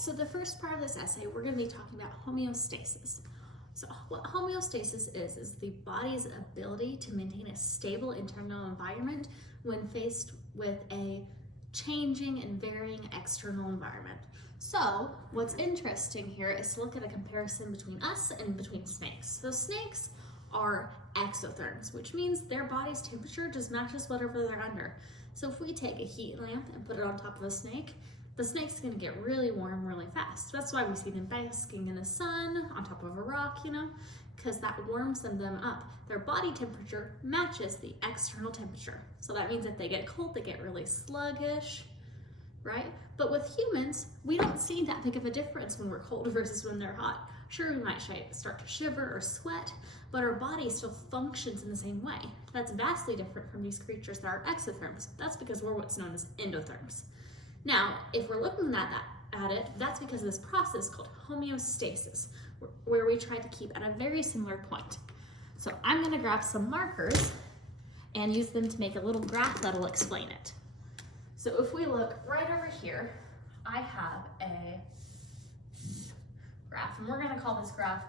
so the first part of this essay, we're going to be talking about homeostasis. So what homeostasis is the body's ability to maintain a stable internal environment when faced with a changing and varying external environment. So what's interesting here is to look at a comparison between us and between snakes. So snakes are exotherms, which means their body's temperature just matches whatever they're under. So if we take a heat lamp and put it on top of a snake, the snake's gonna get really warm really fast. That's why we see them basking in the sun on top of a rock, because that warms them up. Their body temperature matches the external temperature. So that means if they get cold, they get really sluggish, right? But with humans, we don't see that big of a difference when we're cold versus when they're hot. Sure, we might start to shiver or sweat, but our body still functions in the same way. That's vastly different from these creatures that are exotherms. That's because we're what's known as endotherms. Now, if we're looking at it, that's because of this process called homeostasis, where we try to keep at a very similar point. So I'm gonna grab some markers and use them to make a little graph that'll explain it. So if we look right over here, I have a graph, and we're gonna call this graph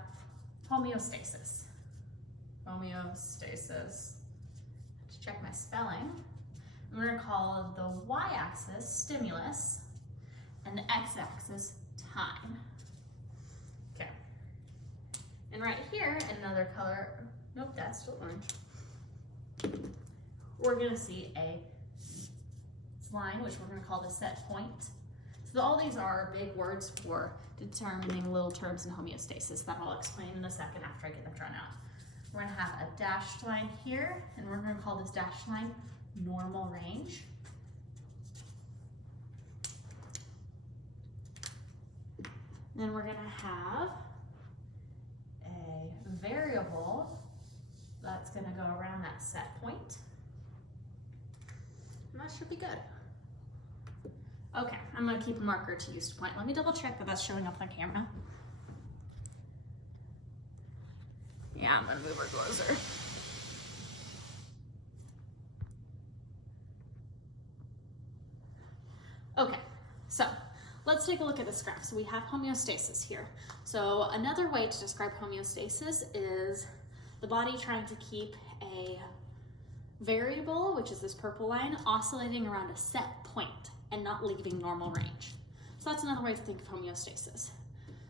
homeostasis. Homeostasis. Let's check my spelling. We're gonna call the y-axis stimulus and the x-axis time. Okay. And right here, another color, nope, that's still orange. We're gonna see a line, which we're gonna call the set point. So all these are big words for determining little terms in homeostasis that I'll explain in a second after I get them drawn out. We're gonna have a dashed line here, and we're gonna call this dashed line normal range. Then we're gonna have a variable that's gonna go around that set point. And that should be good. Okay, I'm gonna keep a marker to use to point. Let me double check that that's showing up on camera. Yeah, I'm gonna move her closer. Okay, so let's take a look at this graph. So we have homeostasis here. So another way to describe homeostasis is the body trying to keep a variable, which is this purple line, oscillating around a set point and not leaving normal range. So that's another way to think of homeostasis.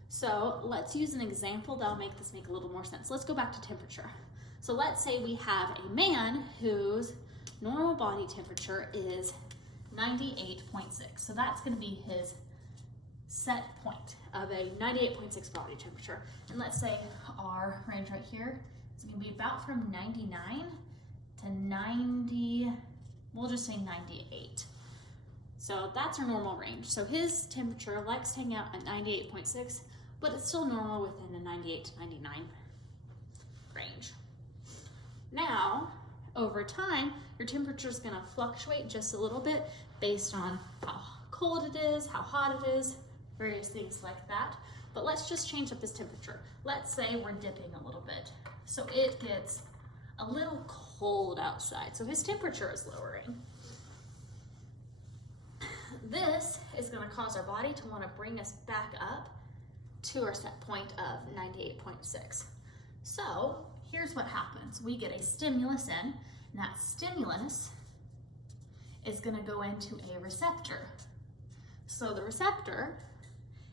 So let's use an example that'll make this make a little more sense. Let's go back to temperature. So let's say we have a man whose normal body temperature is 98.6. So that's going to be his set point of a 98.6 body temperature. And let's say our range right here is going to be about from 99 to 90, we'll just say 98. So that's our normal range. So his temperature likes to hang out at 98.6, but it's still normal within the 98 to 99 range. Now, over time, your temperature is going to fluctuate just a little bit based on how cold it is, how hot it is, various things like that. But let's just change up his temperature. Let's say we're dipping a little bit. So it gets a little cold outside. So his temperature is lowering. This is going to cause our body to want to bring us back up to our set point of 98.6. So here's what happens. We get a stimulus in, and that stimulus is going to go into a receptor. So the receptor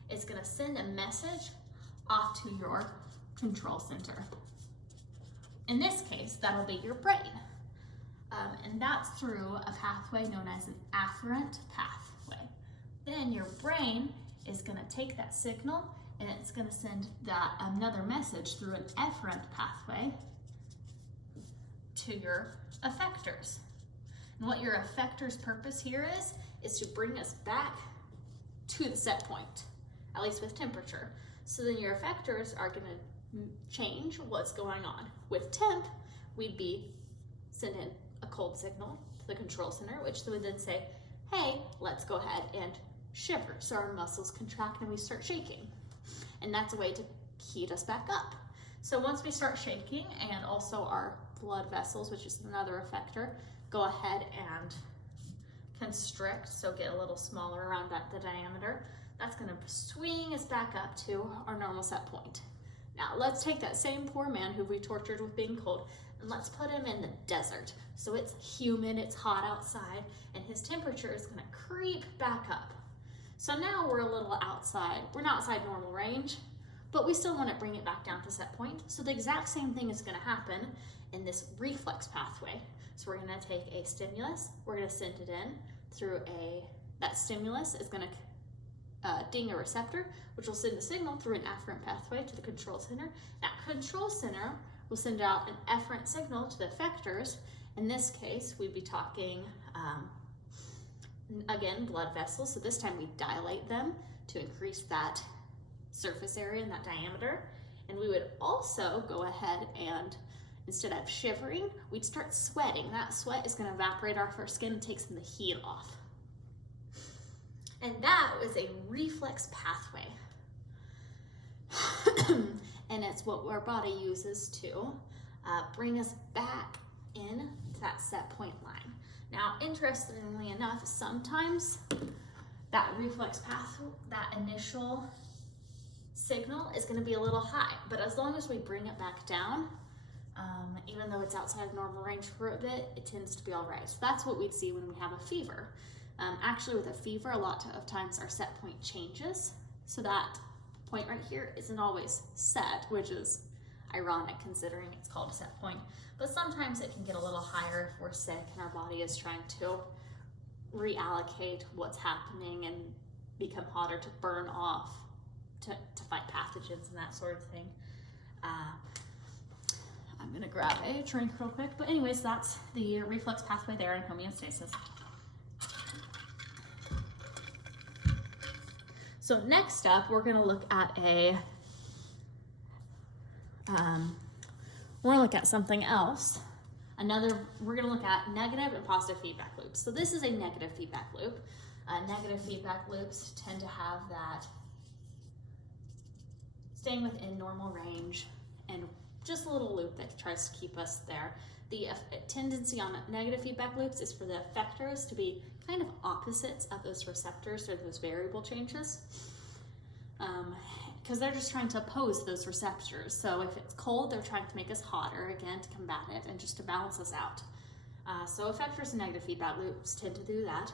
is going to send a message off to your control center. In this case, that'll be your brain. And that's through a pathway known as an afferent pathway. Then your brain is going to take that signal and it's going to send that another message through an efferent pathway to your effectors. And what your effector's purpose here is to bring us back to the set point, at least with temperature. So then your effectors are going to change what's going on. With temp, we'd be sending a cold signal to the control center, which would then say, hey, let's go ahead and shiver. So our muscles contract and we start shaking. And that's a way to heat us back up. So once we start shaking, and also our blood vessels, which is another effector, go ahead and constrict, so get a little smaller around the diameter. That's gonna swing us back up to our normal set point. Now let's take that same poor man who we tortured with being cold and let's put him in the desert. So it's humid, it's hot outside, and his temperature is gonna creep back up. So now we're a little outside. We're not outside normal range, but we still wanna bring it back down to set point. So the exact same thing is gonna happen in this reflex pathway. So we're gonna take a stimulus, we're gonna send it in through that stimulus is gonna ding a receptor, which will send a signal through an afferent pathway to the control center. That control center will send out an efferent signal to the effectors. In this case, we'd be talking, again, blood vessels. So this time we dilate them to increase that surface area and that diameter. And we would also go ahead and, instead of shivering, we'd start sweating. That sweat is gonna evaporate off our skin and take some of the heat off. And that was a reflex pathway. And it's what our body uses to bring us back in to that set point line. Now, interestingly enough, sometimes that reflex path, that initial signal is gonna be a little high, but as long as we bring it back down, even though it's outside of normal range for a bit, it tends to be all right. So that's what we'd see when we have a fever. Actually, with a fever, a lot of times our set point changes. So that point right here isn't always set, which is ironic considering it's called a set point. But sometimes it can get a little higher if we're sick and our body is trying to reallocate what's happening and become hotter to burn off, to fight pathogens and that sort of thing. I'm gonna grab a drink real quick. But anyways, that's the reflex pathway there in homeostasis. So next up, we're gonna look at something else. We're gonna look at negative and positive feedback loops. So this is a negative feedback loop. Negative feedback loops tend to have that staying within normal range and just a little loop that tries to keep us there. The tendency on negative feedback loops is for the effectors to be kind of opposites of those receptors or those variable changes, because they're just trying to oppose those receptors. So if it's cold, they're trying to make us hotter, again, to combat it and just to balance us out. So effectors and negative feedback loops tend to do that.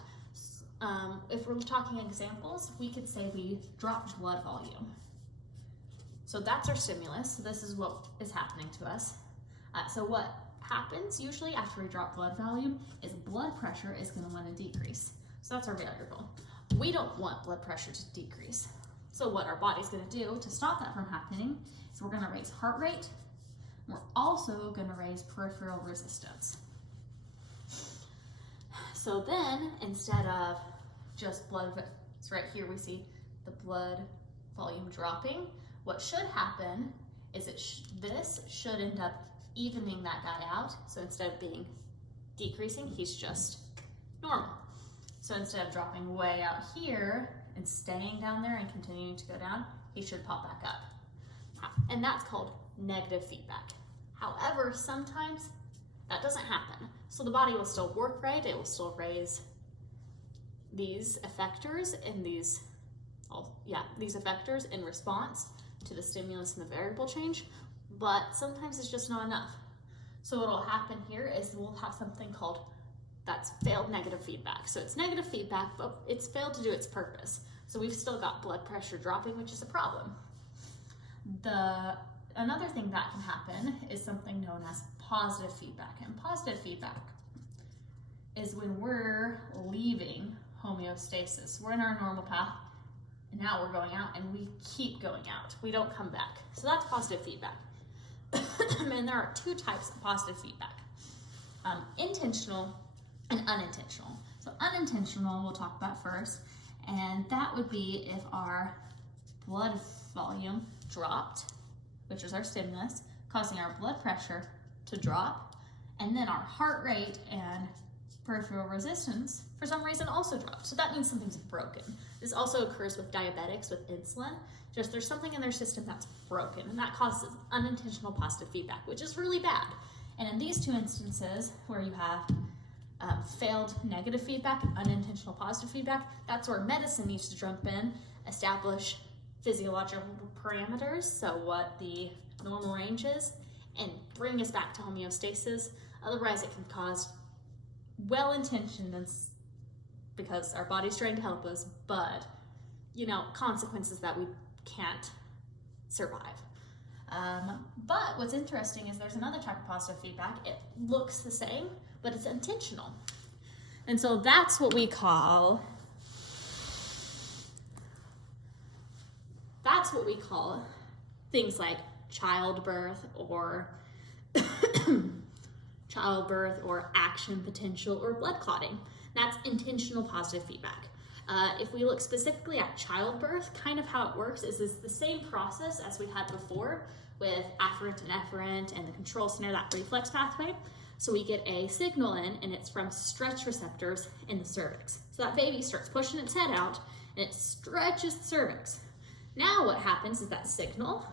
If we're talking examples, we could say we dropped blood volume. So that's our stimulus. So this is what is happening to us. So what happens usually after we drop blood volume is blood pressure is going to want to decrease. So that's our variable. We don't want blood pressure to decrease. So what our body's going to do to stop that from happening is we're going to raise heart rate. We're also going to raise peripheral resistance. So then, instead of just blood, so right here we see the blood volume dropping. What should happen is this should end up evening that guy out. So instead of being decreasing, he's just normal. So instead of dropping way out here and staying down there and continuing to go down, he should pop back up. And that's called negative feedback. However, sometimes that doesn't happen. So the body will still work right, it will still raise these effectors and these effectors in response to the stimulus and the variable change, but sometimes it's just not enough. So what will happen here is we'll have something called that's failed negative feedback. So it's negative feedback, but it's failed to do its purpose. So we've still got blood pressure dropping, which is a problem. Another thing that can happen is something known as positive feedback. And positive feedback is when we're leaving homeostasis. We're in our normal path, and now we're going out, and we keep going out. We don't come back. So that's positive feedback. And there are two types of positive feedback, intentional and unintentional. So unintentional we'll talk about first, and that would be if our blood volume dropped, which is our stimulus, causing our blood pressure to drop, and then our heart rate and peripheral resistance for some reason also dropped. So that means something's broken. This also occurs with diabetics with insulin. Just there's something in their system that's broken, and that causes unintentional positive feedback, which is really bad. And in these two instances where you have failed negative feedback and unintentional positive feedback, that's where medicine needs to jump in establish physiological parameters, so what the normal range is, and bring us back to homeostasis. Otherwise, it can cause well-intentioned, because our body's trying to help us, but consequences that we can't survive. But what's interesting is there's another type of positive feedback. It looks the same, but it's intentional. And so that's what we call things like childbirth or action potential or blood clotting. That's intentional positive feedback. If we look specifically at childbirth, kind of how it works is the same process as we had before with afferent and efferent and the control center, that reflex pathway. So we get a signal in, and it's from stretch receptors in the cervix. So that baby starts pushing its head out, and it stretches the cervix. Now what happens is that signal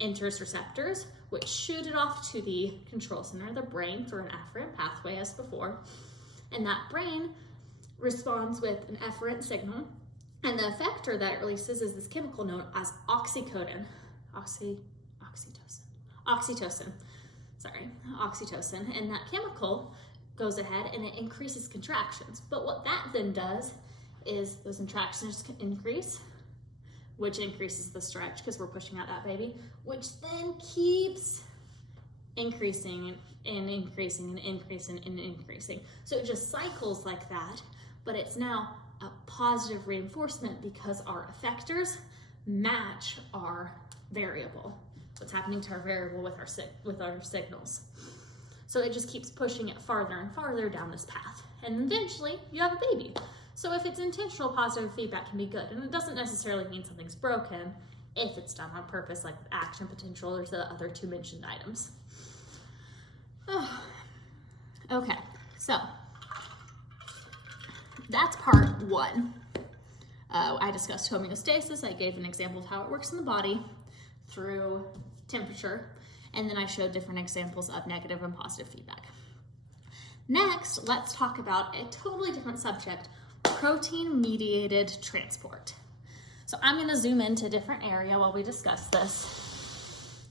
enters receptors, which shoot it off to the control center of the brain through an afferent pathway as before. And that brain responds with an efferent signal. And the effector that it releases is this chemical known as oxytocin. And that chemical goes ahead and it increases contractions. But what that then does is those contractions increase, which increases the stretch because we're pushing out that baby, which then keeps increasing and increasing and increasing and increasing. So it just cycles like that, but it's now a positive reinforcement because our effectors match our variable. What's happening to our variable with our signals. So it just keeps pushing it farther and farther down this path. And eventually you have a baby. So if it's intentional, positive feedback can be good. And it doesn't necessarily mean something's broken if it's done on purpose, like action potential or the other two mentioned items. Okay, so that's part one. I discussed homeostasis. I gave an example of how it works in the body through temperature, and then I showed different examples of negative and positive feedback. Next, let's talk about a totally different subject, protein-mediated transport. So I'm going to zoom into a different area while we discuss this.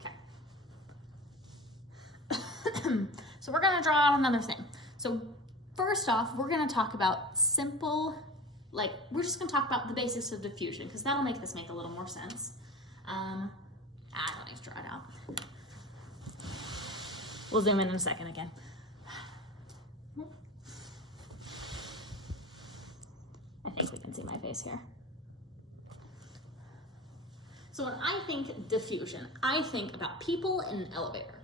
Okay. So we're going to draw out another thing. So first off, we're going to talk about we're just going to talk about the basics of diffusion because that'll make this make a little more sense. I don't need to draw it out. We'll zoom in a second again. I think we can see my face here. So when I think diffusion, I think about people in an elevator.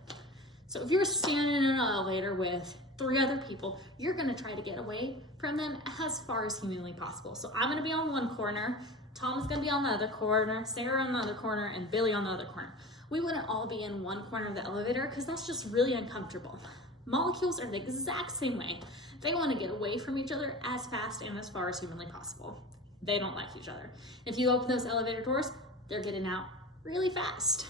So if you're standing in an elevator with 3 other people, you're gonna try to get away from them as far as humanly possible. So I'm gonna be on one corner, Tom's gonna be on the other corner, Sarah on the other corner, and Billy on the other corner. We wouldn't all be in one corner of the elevator because that's just really uncomfortable. Molecules are the exact same way. They want to get away from each other as fast and as far as humanly possible. They don't like each other. If you open those elevator doors, they're getting out really fast,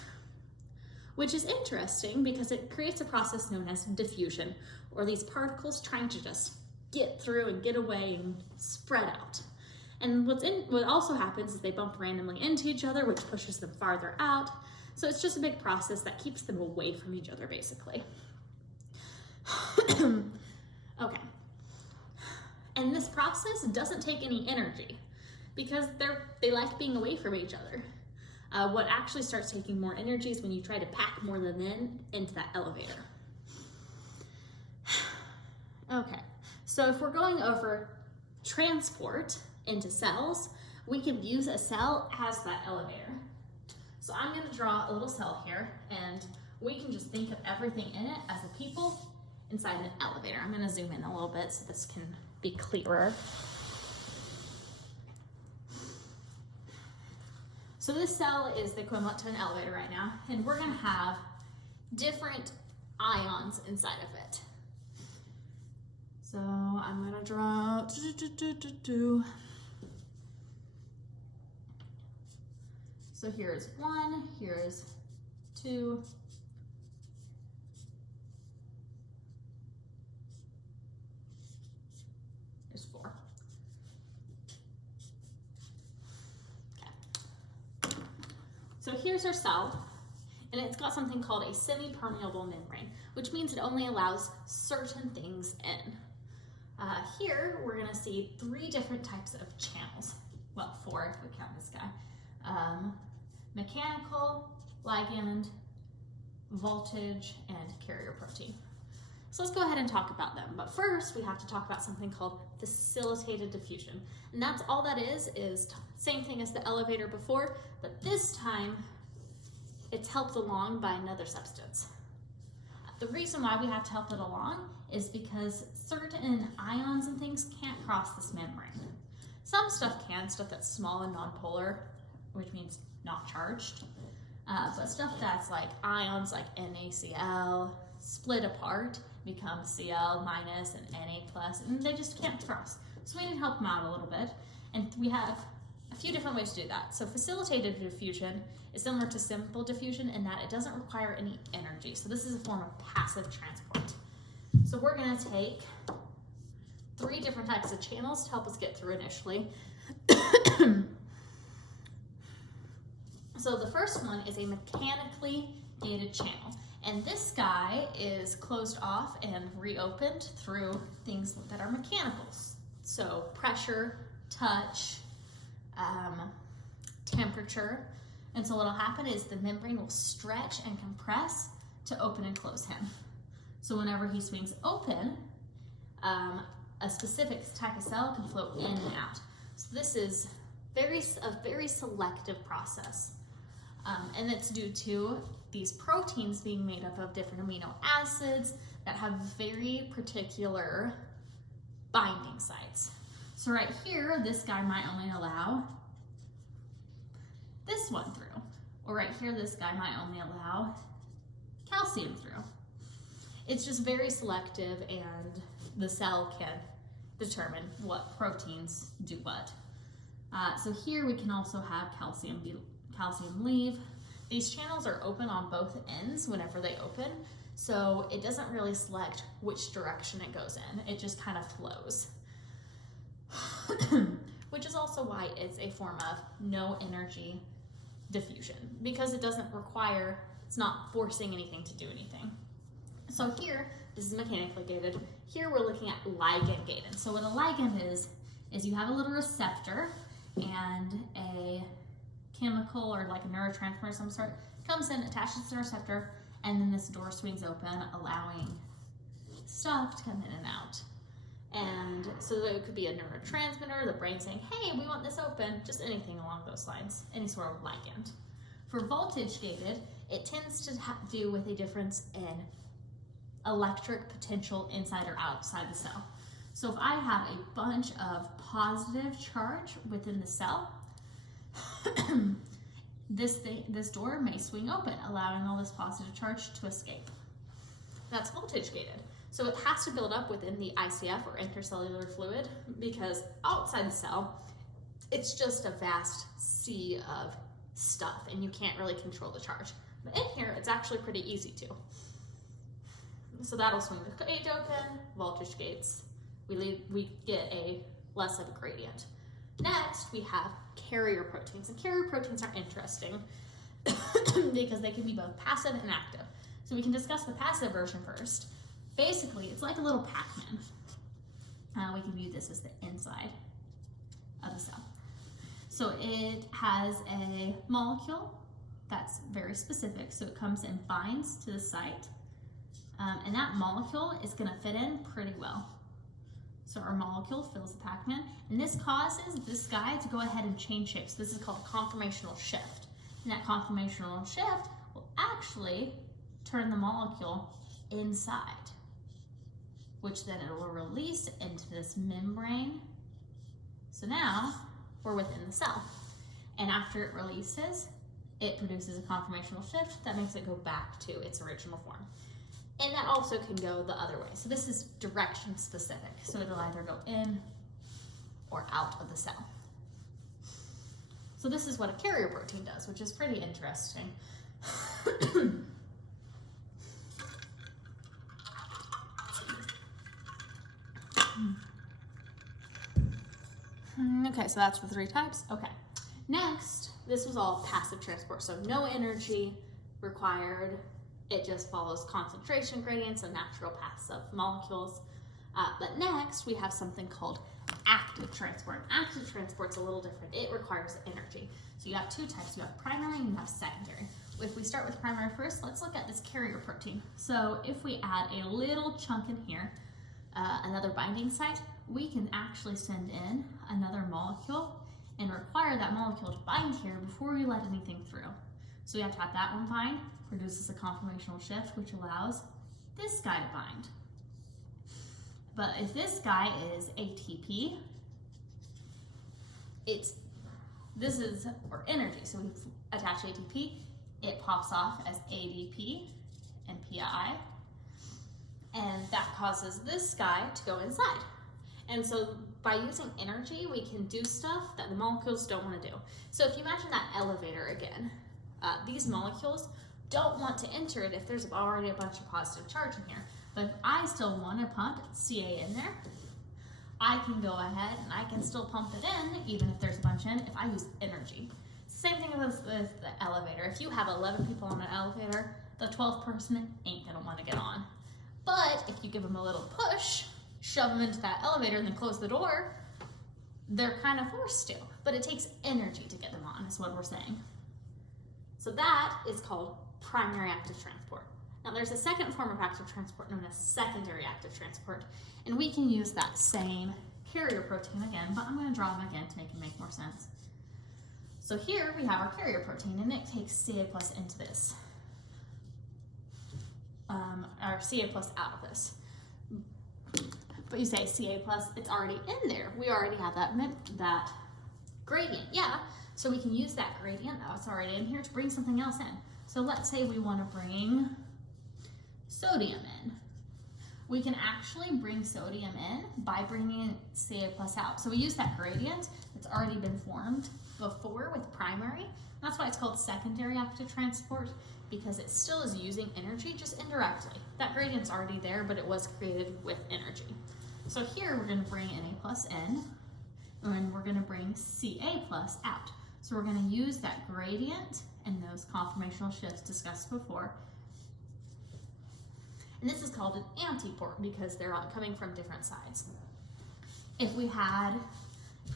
which is interesting because it creates a process known as diffusion, or these particles trying to just get through and get away and spread out. And what also happens is they bump randomly into each other, which pushes them farther out. So it's just a big process that keeps them away from each other, basically. Okay. And this process doesn't take any energy because they like being away from each other. What actually starts taking more energy is when you try to pack more than them into that elevator. Okay, so if we're going over transport into cells, we can use a cell as that elevator. So I'm going to draw a little cell here, and we can just think of everything in it as the people inside an elevator. I'm going to zoom in a little bit so this can be clearer. So this cell is the equivalent to an elevator right now, and we're going to have different ions inside of it. So I'm going to draw So here's 1, here's 2, here's 4. So here's our cell, and it's got something called a semi-permeable membrane, which means it only allows certain things in. Here, we're gonna see 3 different types of channels. Well, 4 if we count this guy. Mechanical, ligand, voltage, and carrier protein. So let's go ahead and talk about them. But first, we have to talk about something called facilitated diffusion. And that's all that is same thing as the elevator before, but this time it's helped along by another substance. The reason why we have to help it along is because certain ions and things can't cross this membrane. Some stuff can, stuff that's small and nonpolar, which means not charged. But stuff that's like ions like NaCl split apart, become Cl minus and Na plus, and they just can't cross. So we need to help them out a little bit. And we have a few different ways to do that. So facilitated diffusion is similar to simple diffusion in that it doesn't require any energy. So this is a form of passive transport. So we're gonna take 3 different types of channels to help us get through initially. So the first one is a mechanically gated channel. And this guy is closed off and reopened through things that are mechanical. So pressure, touch, temperature. And so what'll happen is the membrane will stretch and compress to open and close him. So whenever he swings open, a specific type of cell can flow in and out. So this is a very selective process. And it's due to these proteins being made up of different amino acids that have very particular binding sites. So right here, this guy might only allow this one through. Or right here, this guy might only allow calcium through. It's just very selective, and the cell can determine what proteins do what. So here we can also have calcium leave. These channels are open on both ends whenever they open, so it doesn't really select which direction it goes in. It just kind of flows. Which is also why it's a form of no energy diffusion, because it doesn't require, it's not forcing anything to do anything. So here, this is mechanically gated. Here we're looking at ligand gated. So what a ligand is you have a little receptor and a chemical or like a neurotransmitter of some sort comes in, attaches to the receptor, and then this door swings open, allowing stuff to come in and out. And so it could be a neurotransmitter, the brain saying, hey, we want this open, just anything along those lines, any sort of ligand. For voltage gated, it tends to do with a difference in electric potential inside or outside the cell. So if I have a bunch of positive charge within the cell, this door may swing open, allowing all this positive charge to escape. That's voltage gated. So it has to build up within the ICF or intercellular fluid, because outside the cell, it's just a vast sea of stuff and you can't really control the charge. But in here, it's actually pretty easy to. So that'll swing the gate open, voltage gates. We get a less of a gradient. Next, we have carrier proteins, and carrier proteins are interesting because they can be both passive and active. So we can discuss the passive version first. Basically, it's like a little Pac-Man. We can view this as the inside of the cell. So it has a molecule that's very specific. So it comes and binds to the site. And that molecule is going to fit in pretty well. So our molecule fills the Pac-Man, and this causes this guy to go ahead and change shapes. This is called a conformational shift. And that conformational shift will actually turn the molecule inside, which then it will release into this membrane. So now we're within the cell. And after it releases, it produces a conformational shift that makes it go back to its original form. And that also can go the other way. So this is direction specific. So it'll either go in or out of the cell. So this is what a carrier protein does, which is pretty interesting. Okay, so that's the 3 types. Okay. Next, this was all passive transport, so no energy required. It just follows concentration gradients and natural paths of molecules. But next, we have something called active transport. Active transport's a little different. It requires energy. So you have two types. You have primary and you have secondary. If we start with primary first, let's look at this carrier protein. So if we add a little chunk in here, another binding site, we can actually send in another molecule and require that molecule to bind here before we let anything through. So we have to have that one bind, produces a conformational shift, which allows this guy to bind. But if this guy is ATP, this is for energy. So we attach ATP, it pops off as ADP and PI, and that causes this guy to go inside. And so by using energy, we can do stuff that the molecules don't want to do. So if you imagine that elevator again, these molecules don't want to enter it if there's already a bunch of positive charge in here. But if I still want to pump Ca in there, I can go ahead and I can still pump it in even if there's a bunch in if I use energy. Same thing with the elevator. If you have 11 people on an elevator, the 12th person ain't gonna want to get on. But if you give them a little push, shove them into that elevator and then close the door, they're kind of forced to. But it takes energy to get them on, is what we're saying. So that is called primary active transport. Now there's a second form of active transport known as secondary active transport, and we can use that same carrier protein again, but I'm going to draw them again to make it make more sense. So here we have our carrier protein, and it takes Ca plus into this, or Ca plus out of this. But you say Ca plus, it's already in there. We already have that gradient, yeah. So we can use that gradient that's already in here to bring something else in. So let's say we want to bring sodium in. We can actually bring sodium in by bringing Ca plus out. So we use that gradient that's already been formed before with primary. That's why it's called secondary active transport, because it still is using energy, just indirectly. That gradient's already there, but it was created with energy. So here we're going to bring Na plus in, and we're going to bring Ca plus out. So we're going to use that gradient and those conformational shifts discussed before. And this is called an antiport because they're coming from different sides. If we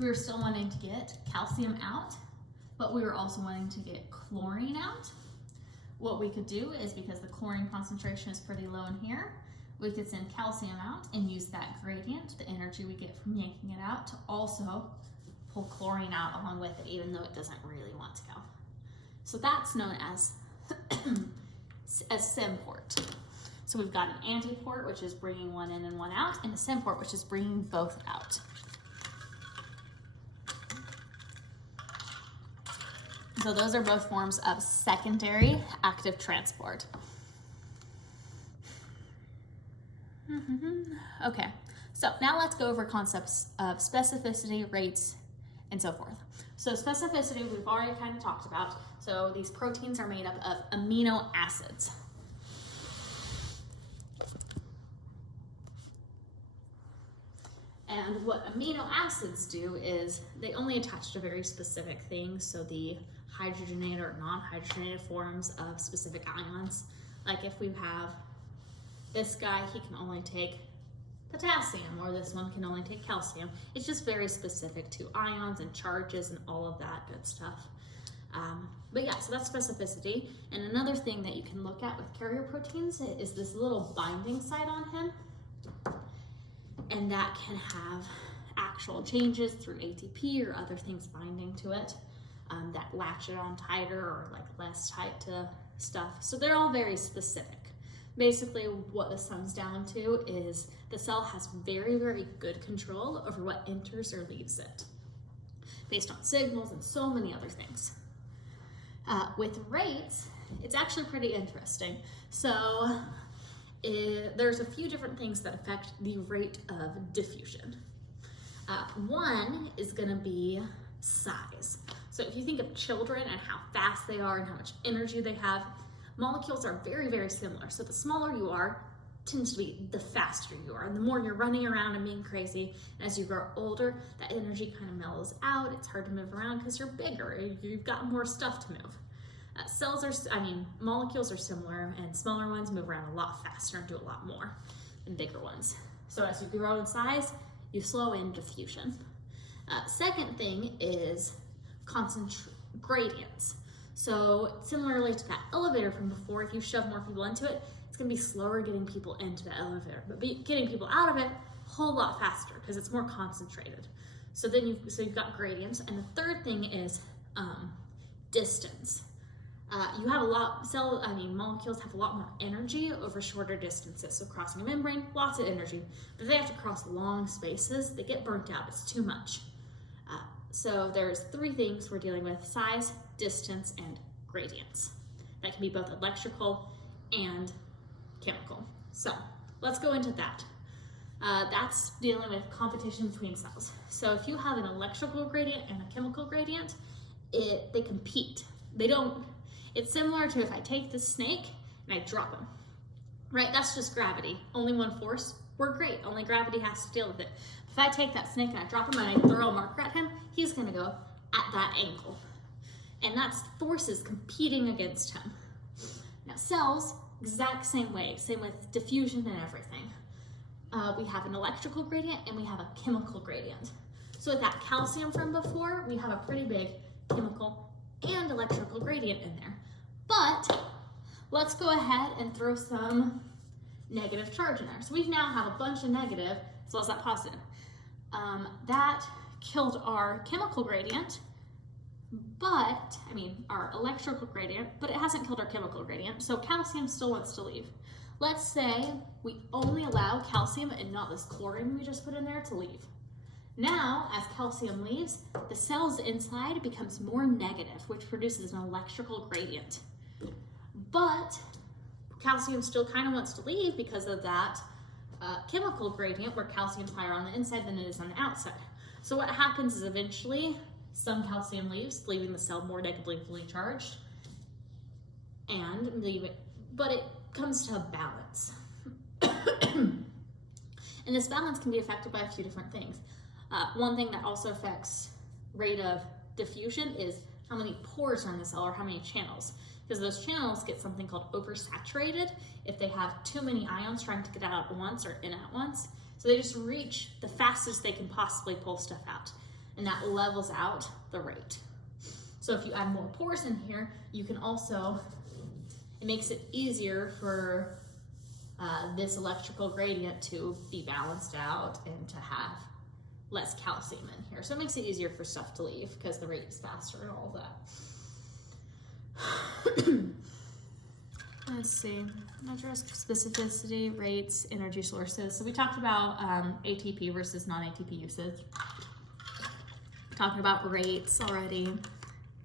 were still wanting to get calcium out, but we were also wanting to get chlorine out, what we could do is, because the chlorine concentration is pretty low in here, we could send calcium out and use that gradient, the energy we get from yanking it out, to also pull chlorine out along with it, even though it doesn't really want to go. So that's known as a symport. So we've got an antiport, which is bringing one in and one out, and a symport, which is bringing both out. So those are both forms of secondary active transport. Okay, so now let's go over concepts of specificity, rates, and so forth. So specificity, we've already kind of talked about. So these proteins are made up of amino acids. And what amino acids do is they only attach to very specific things. So the hydrogenated or non-hydrogenated forms of specific ions. Like if we have this guy, he can only take potassium, or this one can only take calcium. It's just very specific to ions and charges and all of that good stuff. But yeah, so that's specificity. And another thing that you can look at with carrier proteins is this little binding site on him. And that can have actual changes through ATP or other things binding to it that latch it on tighter or like less tight to stuff. So they're all very specific. Basically, what this comes down to is the cell has very, very good control over what enters or leaves it, based on signals and so many other things. With rates, it's actually pretty interesting. So there's a few different things that affect the rate of diffusion. One is going to be size. So if you think of children and how fast they are and how much energy they have, molecules are very, very similar. So the smaller you are, tends to be the faster you are. And the more you're running around and being crazy, and as you grow older, that energy kind of mellows out. It's hard to move around because you're bigger. You've got more stuff to move. Molecules are similar, and smaller ones move around a lot faster and do a lot more than bigger ones. So as you grow in size, you slow in diffusion. Second thing is gradients. So similarly to that elevator from before, if you shove more people into it, it's gonna be slower getting people into the elevator, but getting people out of it a whole lot faster because it's more concentrated. So you've got gradients. And the third thing is distance. You have molecules have a lot more energy over shorter distances. So crossing a membrane, lots of energy, but they have to cross long spaces. They get burnt out, it's too much. So there's three things we're dealing with: size, distance, and gradients. That can be both electrical and chemical. So let's go into that. That's dealing with competition between cells. So if you have an electrical gradient and a chemical gradient, they compete. It's similar to if I take this snake and I drop him, right? That's just gravity. Only one force, we're great. Only gravity has to deal with it. If I take that snake and I drop him and I throw a marker at him, he's gonna go at that angle. And that's forces competing against him. Now cells, exact same way, same with diffusion and everything. We have an electrical gradient and we have a chemical gradient. So with that calcium from before, we have a pretty big chemical and electrical gradient in there. But let's go ahead and throw some negative charge in there. So we now have a bunch of negative as well as that positive. That killed our chemical gradient, our electrical gradient, but it hasn't killed our chemical gradient, so calcium still wants to leave. Let's say we only allow calcium and not this chlorine we just put in there to leave. Now, as calcium leaves, the cells inside becomes more negative, which produces an electrical gradient. But calcium still kind of wants to leave because of that chemical gradient where calcium's higher on the inside than it is on the outside. So what happens is eventually some calcium leaves, leaving the cell more negatively charged, but it comes to a balance. And this balance can be affected by a few different things. One thing that also affects rate of diffusion is how many pores are in the cell or how many channels, because those channels get something called oversaturated if they have too many ions trying to get out at once or in at once. So they just reach the fastest they can possibly pull stuff out, and that levels out the rate. So if you add more pores in here, you can also, it makes it easier for this electrical gradient to be balanced out and to have less calcium in here. So it makes it easier for stuff to leave because the rate is faster and all of that. Let's see, address specificity, rates, energy sources. So we talked about ATP versus non-ATP usage. We talked about rates already.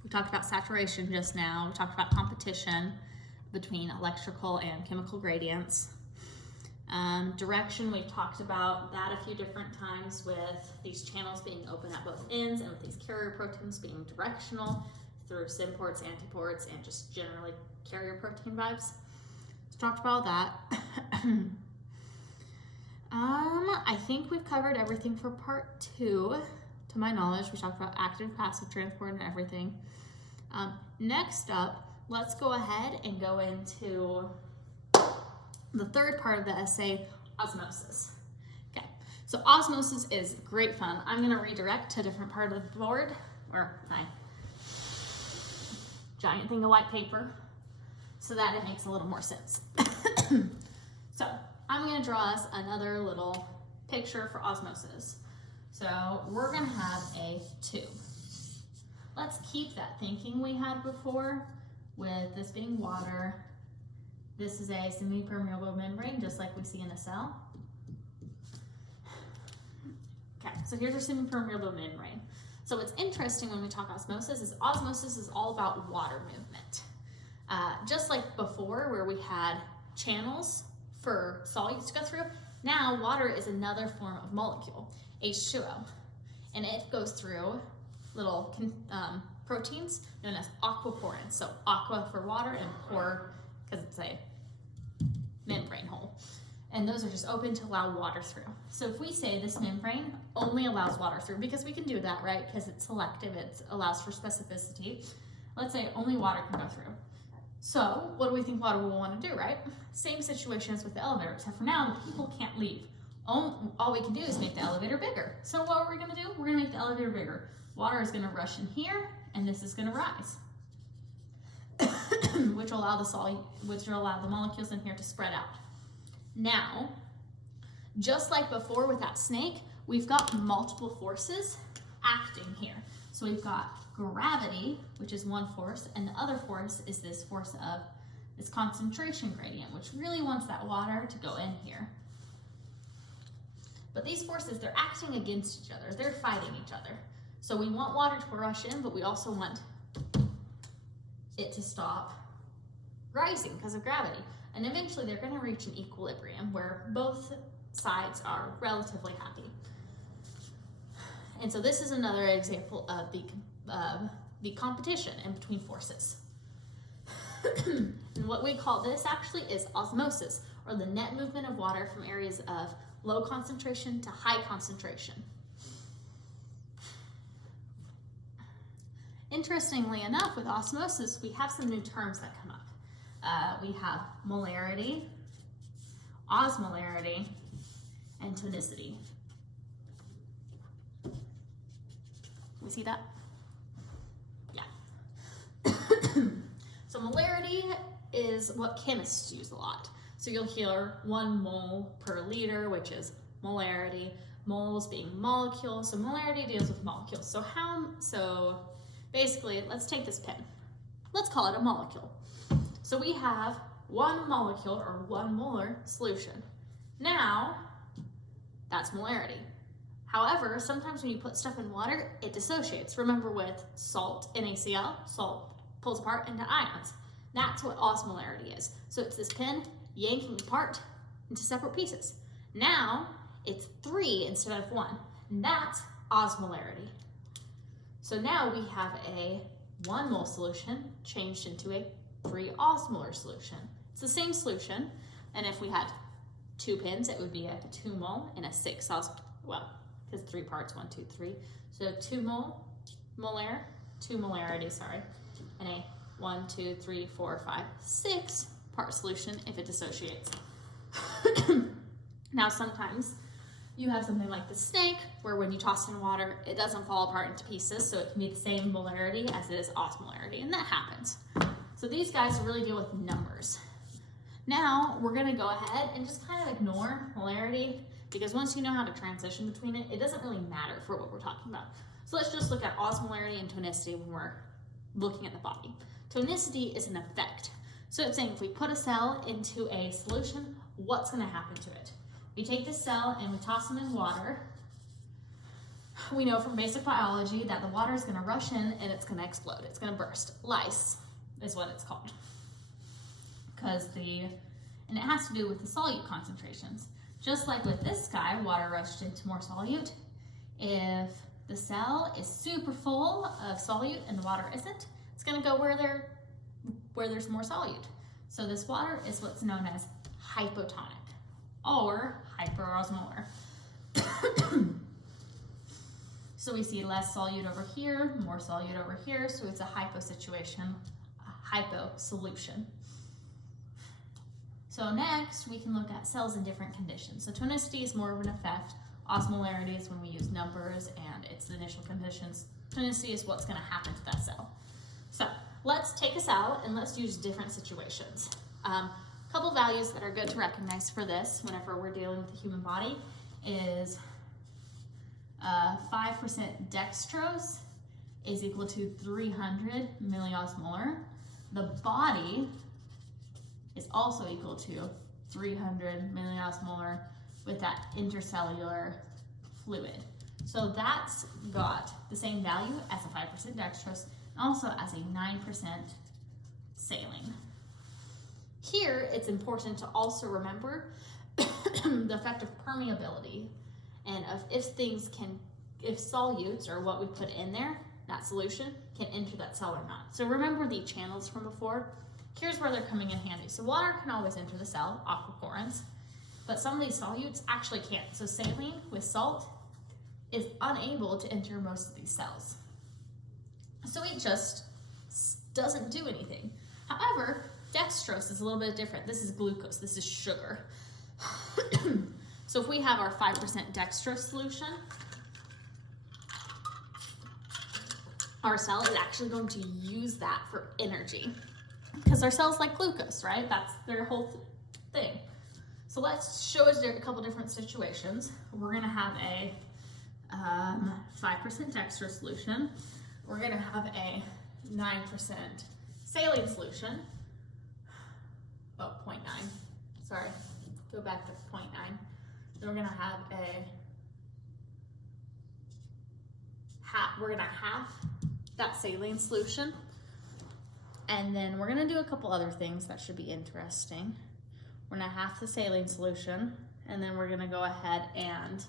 We talked about saturation just now. We talked about competition between electrical and chemical gradients. Direction, we've talked about that a few different times with these channels being open at both ends and with these carrier proteins being directional through symports, antiports, and just generally carrier protein vibes. So talked about all that. I think we've covered everything for part 2. To my knowledge, we talked about active, passive transport and everything. Next up, let's go ahead and go into the third part of the essay, osmosis. Okay, so osmosis is great fun. I'm gonna redirect to a different part of the board, or my giant thing of white paper, so that it makes a little more sense. So I'm gonna draw us another little picture for osmosis. So we're gonna have a tube. Let's keep that thinking we had before with this being water. This is a semi-permeable membrane, just like we see in a cell. Okay, so here's our semi-permeable membrane. So what's interesting when we talk osmosis is all about water movement. Just like before where we had channels for solutes to go through, now water is another form of molecule, H2O. And it goes through little proteins known as aquaporins. So aqua for water and pore because it's a membrane hole. and those are just open to allow water through. So if we say this membrane only allows water through, because we can do that, right? Because it's selective, it allows for specificity. Let's say only water can go through. So what do we think water will want to do, right? Same situation as with the elevator, except for now the people can't leave. All we can do is make the elevator bigger. So what are we going to do? We're going to make the elevator bigger. Water is going to rush in here, and this is going to rise, which will allow the molecules in here to spread out. Now, just like before with that snake, we've got multiple forces acting here. So we've got gravity, which is one force, and the other force is this force of this concentration gradient, which really wants that water to go in here. But these forces, they're acting against each other. They're fighting each other. So we want water to rush in, but we also want it to stop rising because of gravity. And eventually they're going to reach an equilibrium where both sides are relatively happy. And so this is another example of the competition in between forces. And what we call this actually is osmosis, or the net movement of water from areas of low concentration to high concentration. Interestingly enough, with osmosis, we have some new terms that come up. We have molarity, osmolarity, and tonicity. We see that? Yeah. So molarity is what chemists use a lot. So you'll hear 1 mole per liter, which is molarity. Moles being molecules. So molarity deals with molecules. So basically, let's take this pen. Let's call it a molecule. So we have 1 molecule or 1 molar solution. Now, that's molarity. However, sometimes when you put stuff in water, it dissociates. Remember with salt, NaCl, salt pulls apart into ions. That's what osmolarity is. So it's this pen yanking apart into separate pieces. Now, it's 3 instead of 1, and that's osmolarity. So now we have a 1 mole solution changed into a 3 osmolar solution. It's the same solution, and if we had 2 pins, it would be a 2 mole and a 6 because 3 parts, 1, 2, 3. So 2 molarity, and a 1, 2, 3, 4, 5, 6 part solution if it dissociates. Now sometimes you have something like the snake, where when you toss in water, it doesn't fall apart into pieces, so it can be the same molarity as it is osmolarity, and that happens. So these guys really deal with numbers. Now we're going to go ahead and just kind of ignore molarity, because once you know how to transition between it, it doesn't really matter for what we're talking about. So let's just look at osmolarity and tonicity when we're looking at the body. Tonicity is an effect. So it's saying if we put a cell into a solution, what's going to happen to it? We take this cell and we toss them in water. We know from basic biology that the water is going to rush in and it's going to explode. It's going to burst. Lyse is what it's called. And it has to do with the solute concentrations. Just like with this guy, water rushed into more solute. If the cell is super full of solute and the water isn't, it's going to go where there's more solute. So this water is what's known as hypotonic or hyperosmolar. So we see less solute over here, more solute over here, so it's a hypo situation, a hypo solution. So next, we can look at cells in different conditions. So tonicity is more of an effect. Osmolarity is when we use numbers and it's the initial conditions. Tonicity is what's going to happen to that cell. So let's take a cell and let's use different situations. A couple values that are good to recognize for this whenever we're dealing with the human body is 5% dextrose is equal to 300 milliosmolar. The body is also equal to 300 milliosmolar with that intercellular fluid. So that's got the same value as a 5% dextrose and also as a 9% saline. Here, it's important to also remember the effect of permeability and of if solutes, or what we put in there, that solution, can enter that cell or not. So remember the channels from before? Here's where they're coming in handy. So water can always enter the cell, aquaporins, but some of these solutes actually can't. So saline with salt is unable to enter most of these cells. So it just doesn't do anything. However, dextrose is a little bit different. This is glucose, this is sugar. So if we have our 5% dextrose solution, our cell is actually going to use that for energy because our cells like glucose, right? That's their whole thing. So let's show it a couple different situations. We're gonna have a 5% dextrose solution. We're gonna have a 9% saline solution. Oh, 0.9, sorry, go back to 0.9. Then we're gonna have we're gonna half that saline solution. And then we're gonna do a couple other things that should be interesting. We're gonna half the saline solution, and then we're gonna go ahead and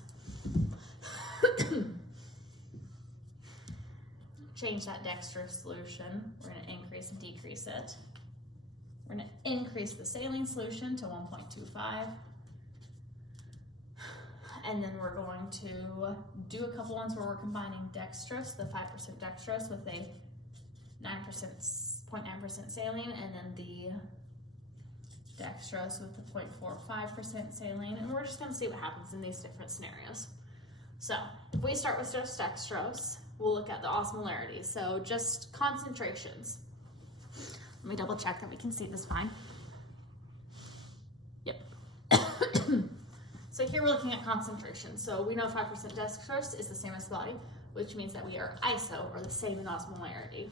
change that dextrose solution. We're gonna increase and decrease it. We're gonna increase the saline solution to 1.25. And then we're going to do a couple ones where we're combining dextrose, the 5% dextrose, with a 0.9% saline, and then the dextrose with the 0.45% saline. And we're just gonna see what happens in these different scenarios. So if we start with just dextrose, we'll look at the osmolarity. So just concentrations. Let me double check that we can see this fine. Yep. So here we're looking at concentration. So we know 5% dextrose is the same as the body, which means that we are iso, or the same in osmolarity.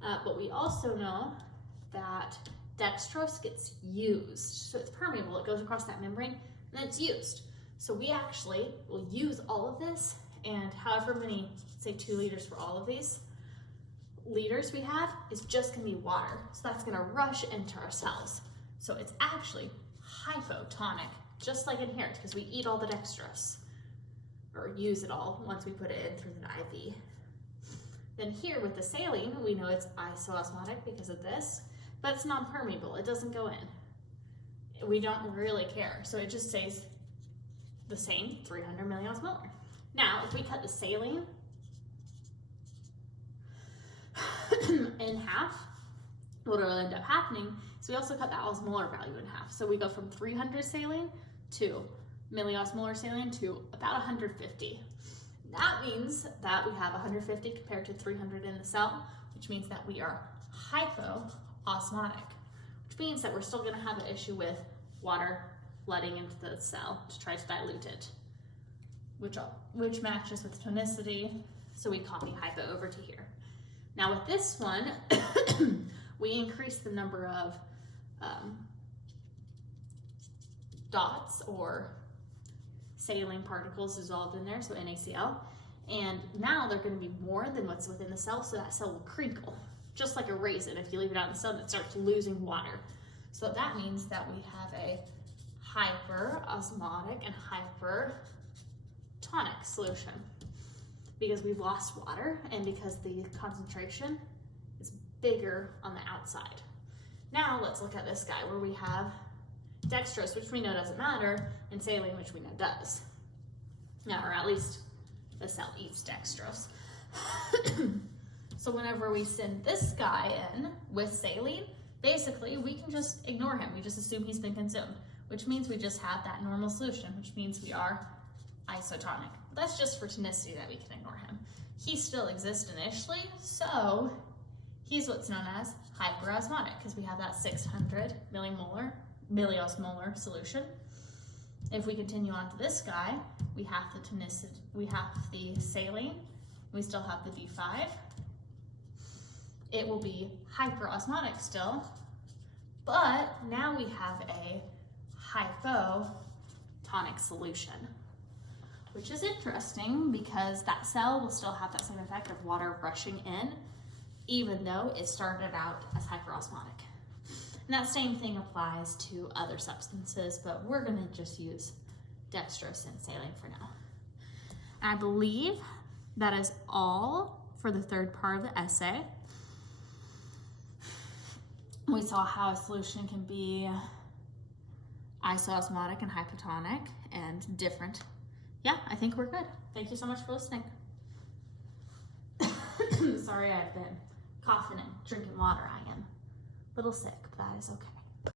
But we also know that dextrose gets used. So it's permeable, it goes across that membrane, and it's used. So we actually will use all of this, and however many, say 2 liters for all of these liters we have, is just gonna be water. So that's gonna rush into our cells. So it's actually hypotonic, just like in here, because we eat all the dextrose, or use it all once we put it in through the IV. Then here with the saline, we know it's isoosmotic because of this, but it's non-permeable, it doesn't go in. We don't really care, so it just stays the same, 300 milliosmolar. Now, if we cut the saline in half, what will end up happening is we also cut that osmolar value in half. So we go from 300 saline to milliosmolar saline to about 150. That means that we have 150 compared to 300 in the cell, which means that we are hypoosmotic, which means that we're still gonna have an issue with water flooding into the cell to try to dilute it, which matches with tonicity, so we copy hypo over to here. Now with this one, we increase the number of dots or saline particles dissolved in there, so NaCl, and now they're going to be more than what's within the cell, so that cell will crinkle, just like a raisin. If you leave it out in the sun, it starts losing water. So that means that we have a hyperosmotic and hypertonic solution because we've lost water and because the concentration is bigger on the outside. Now let's look at this guy where we have dextrose, which we know doesn't matter, and saline, which we know does. Now, or at least the cell eats dextrose. So whenever we send this guy in with saline, basically we can just ignore him. We just assume he's been consumed, which means we just have that normal solution, which means we are isotonic. That's just for tonicity that we can ignore him. He still exists initially, so he's what's known as hyperosmotic because we have that 600 milliosmolar solution. If we continue on to this guy, we have the tonicity, we have the saline, we still have the D5. It will be hyperosmotic still, but now we have a hypotonic solution, which is interesting because that cell will still have that same effect of water rushing in, even though it started out as hyperosmotic. And that same thing applies to other substances, but we're gonna just use dextrose and saline for now. And I believe that is all for the third part of the essay. We saw how a solution can be isoosmotic and hypotonic and different. Yeah, I think we're good. Thank you so much for listening. Sorry, I've been coughing and drinking water. I am a little sick, but that is okay.